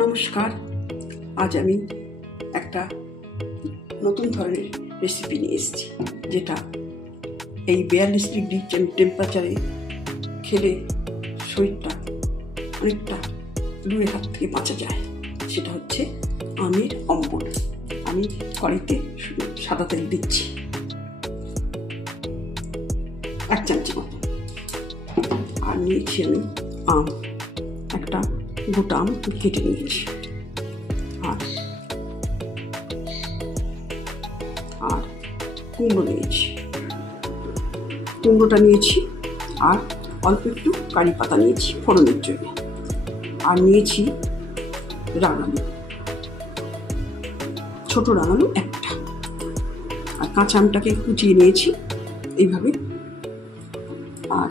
নমস্কার। আজ আমি একটা নতুন ধরনের রেসিপি নিয়ে এসেছি, যেটা এই 42 ডিগ্রি টেম্পারেচারে খেলে শরীরটা অনেকটা লুয়ের হাত থেকে বাঁচা যায়। সেটা হচ্ছে আমের অম্বল। আমি কড়াইতে সাদা তেল দিচ্ছি 1 চামচি মতো, আর নিয়েছি আমি আম, একটা গোটা আম কেটে নিয়েছি, আর কুমড়ো নিয়েছি, কুমড়োটা নিয়েছি, আর অল্প একটু কারি পাতা নিয়েছি ফোড়নের জন্য, আর নিয়েছি রাঙালু, ছোট রাঙালু একটা, আর কাঁচা আমটাকে কুচিয়ে নিয়েছি এইভাবে। আর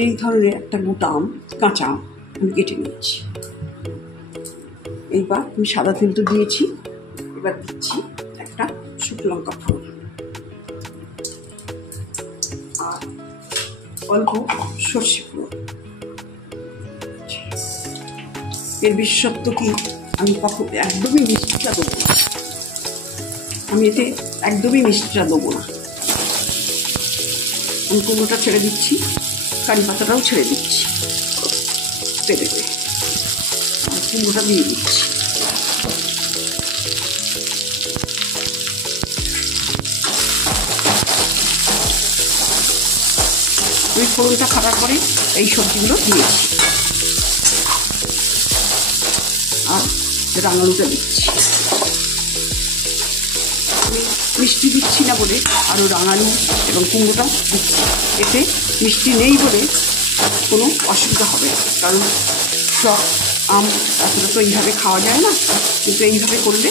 এই ধরনের একটা গোটা আম, কাঁচা আম আমি কেটে নিয়েছি। এইবার আমি সাদা তেল তো দিয়েছি, এবার দিচ্ছি একটা শুকনো লঙ্কা ফোড়ন, আর অল্প সর্ষে ফোড়ন। এর বিশেষত্ব কি, আমি একদমই মিষ্টিটা দেবো না, আমি এতে একদমই মিষ্টিটা দেবো না। আমি কুমড়োটা ছেড়ে দিচ্ছি, কারি পাতাটাও ছেড়ে দিচ্ছি তেলেতে, আর কুমড়োটা দিয়ে দিচ্ছি। ওই ফোড়নটা খাবার পরে এই সবজিগুলো দিয়েছি, আর রাঙালুটা দিচ্ছি। আমি মিষ্টি দিচ্ছি না বলে আরও রাঙালু এবং কুমড়োটা দিচ্ছি। এতে মিষ্টি নেই বলে কোনো অসুবিধা হবে না, কারণ টক আম এতটা তো এইভাবে খাওয়া যায় না, কিন্তু এইভাবে করলে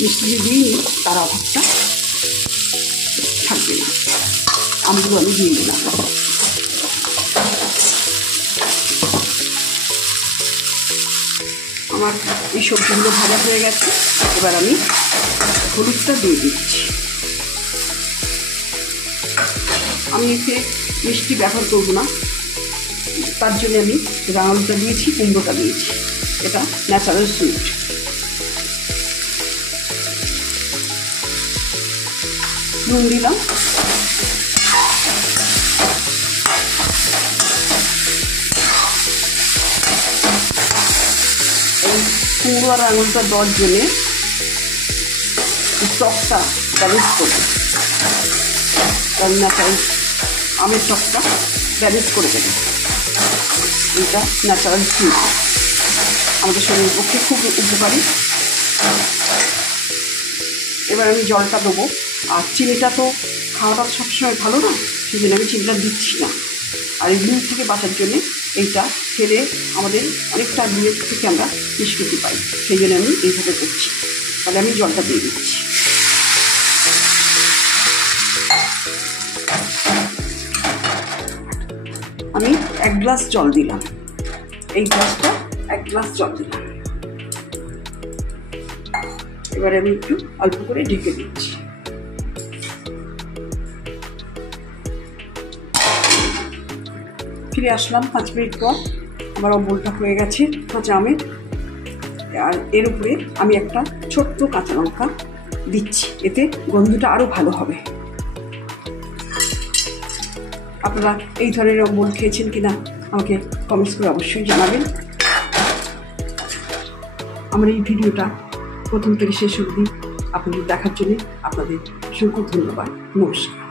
মিষ্টি দিইনি তার অভাবটা থাকবে না। আমগুলো আমি দিয়ে দিলাম। আমার এই সবজিগুলো ভাজা হয়ে গেছে, এবার আমি হলুদটা দিয়ে দিচ্ছি। আমি এতে মিষ্টি ব্যবহার করবো না, তার জন্য আমি রাঙালুটা দিয়েছি, কুমড়োটা দিয়েছি, এটা ন্যাচারাল সুইট। নুন দিলাম, এই কুমড়ো আর আঙুলটা দেওয়ার জন্যে টকটা ব্যালেন্স করবে, কারণ ন্যাচারাল আমের টকটা ব্যালেন্স করে দেবে। এটা ন্যাচারাল ফুড, আমাদের শরীরের পক্ষে খুব উপকারী। এবার আমি জলটা দেবো, আর চিনিটা তো খাওয়াটা সবসময় ভালো না, সেই জন্য আমি চিনিটা দিচ্ছি না। আর এই লু থেকে বাঁচার জন্যে এইটা খেলে আমাদের অনেকটা লুয়ের থেকে আমরা নিষ্কৃতি পাই, সেই জন্য আমি এইভাবে করছি। তাহলে আমি জলটা দিয়ে দিচ্ছি। আমি 1 গ্লাস জল দিলাম, এই গ্লাসটা 1 গ্লাস জল দিলাম। এবারে আমি একটু অল্প করে ঢেকে দিচ্ছি। ফিরে আসলাম 5 মিনিট পর। আমার অম্বলটা হয়ে গেছে কাঁচা আমের, আর এর উপরে আমি একটা ছোট্ট কাঁচা লঙ্কা দিচ্ছি, এতে গন্ধটা আরও ভালো হবে। আপনারা এই ধরনের অম্বল খেয়েছেন কিনা আমাকে কমেন্টস করে অবশ্যই জানাবেন। আমার এই ভিডিওটা প্রথম থেকে শেষ অবধি আপনাদের দেখার জন্য আপনাদের অসংখ্য ধন্যবাদ। নমস্কার।